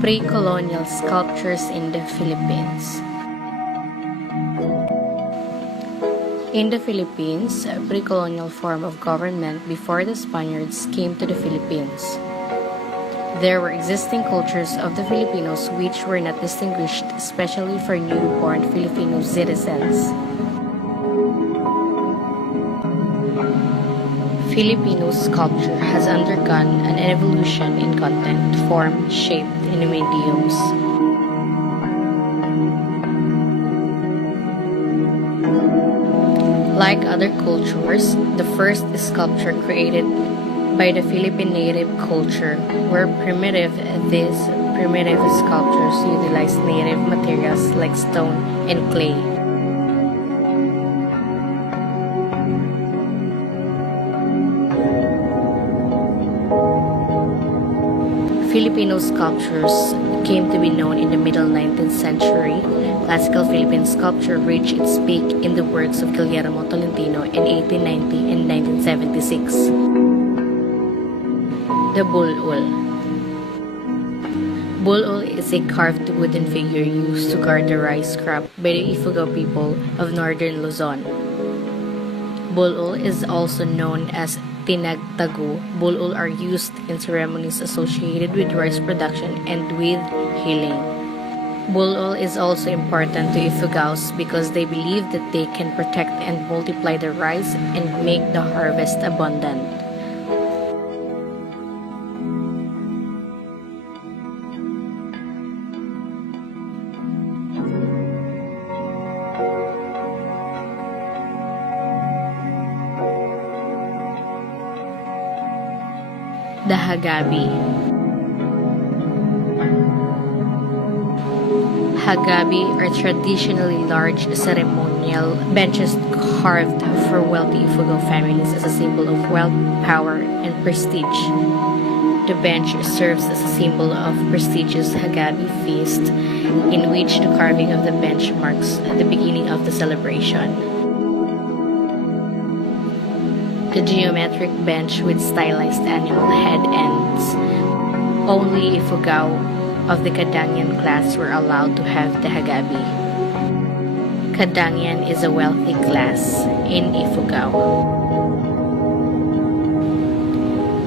Pre-colonial sculptures in the Philippines. In the Philippines, a pre-colonial form of government before the Spaniards came to the Philippines. There were existing cultures of the Filipinos which were not distinguished, especially for newborn Filipino citizens. Filipino sculpture has undergone an evolution in content, form, shape, and mediums. Like other cultures, the first sculpture created by the Philippine native culture were primitive. These primitive sculptures utilized native materials like stone and clay. Filipino sculptures came to be known in the middle 19th century. Classical Philippine sculpture reached its peak in the works of Guillermo Tolentino in 1890 and 1976. The Bulul. Bulul is a carved wooden figure used to guard the rice crop by the Ifugao people of northern Luzon. Bulul is also known as Tinagtago. Bulul are used in ceremonies associated with rice production and with healing. Bulul is also important to Ifugaos because they believe that they can protect and multiply the rice and make the harvest abundant. The Hagabi. Hagabi are traditionally large ceremonial benches carved for wealthy Ifugao families as a symbol of wealth, power, and prestige. The bench serves as a symbol of prestigious Hagabi feast, in which the carving of the bench marks the beginning of the celebration. The geometric bench with stylized animal head ends. Only Ifugao of the Kadangian class were allowed to have the Hagabi. Kadangian is a wealthy class in Ifugao.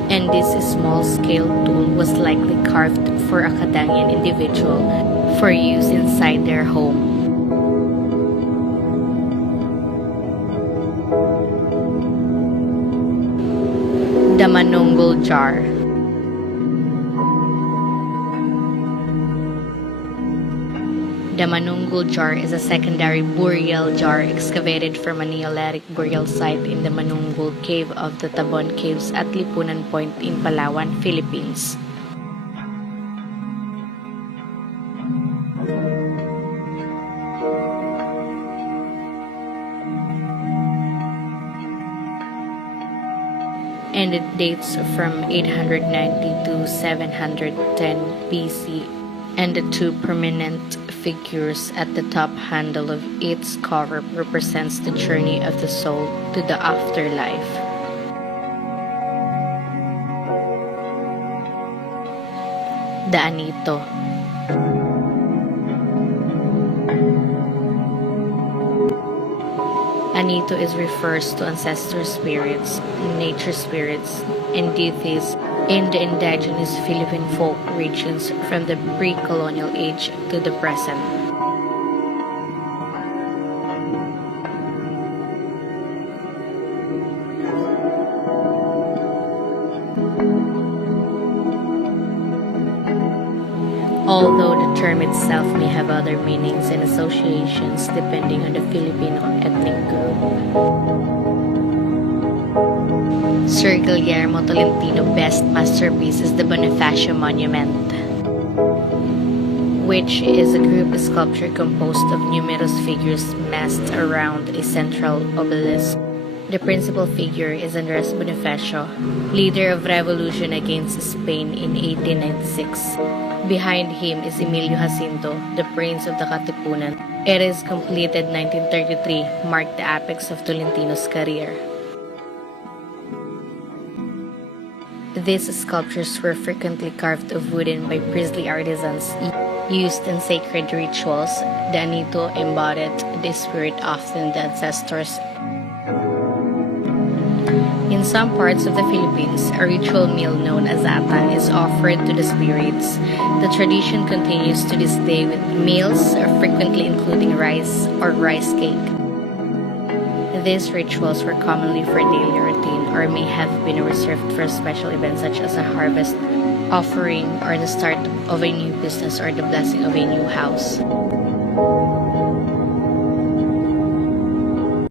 And this small-scale tool was likely carved for a Kadangian individual for use inside their home. The Manunggul jar. The Manunggul jar is a secondary burial jar excavated from a Neolithic burial site in the Manunggul Cave of the Tabon Caves at Lipunan Point in Palawan, Philippines. And it dates from 890 to 710 BC, and the two prominent figures at the top handle of its cover represents the journey of the soul to the afterlife. The Anito. Anito refers to ancestor spirits, nature spirits, and deities in the indigenous Philippine folk regions from the pre-colonial age to the present. Although the term itself may have other meanings and associations depending on the Filipino ethnic group. Sir Guillermo Tolentino's best masterpiece is the Bonifacio Monument, which is a group sculpture composed of numerous figures massed around a central obelisk. The principal figure is Andres Bonifacio, leader of revolution against Spain in 1896. Behind him is Emilio Jacinto, the prince of the Katipunan. It is completed 1933, marked the apex of Tolentino's career. These sculptures were frequently carved of wooden by priestly artisans used in sacred rituals. The anito embodied the spirit, often the ancestors. In some parts of the Philippines, a ritual meal known as atang is offered to the spirits. The tradition continues to this day with meals frequently including rice or rice cake. These rituals were commonly for daily routine or may have been reserved for special events such as a harvest offering or the start of a new business or the blessing of a new house.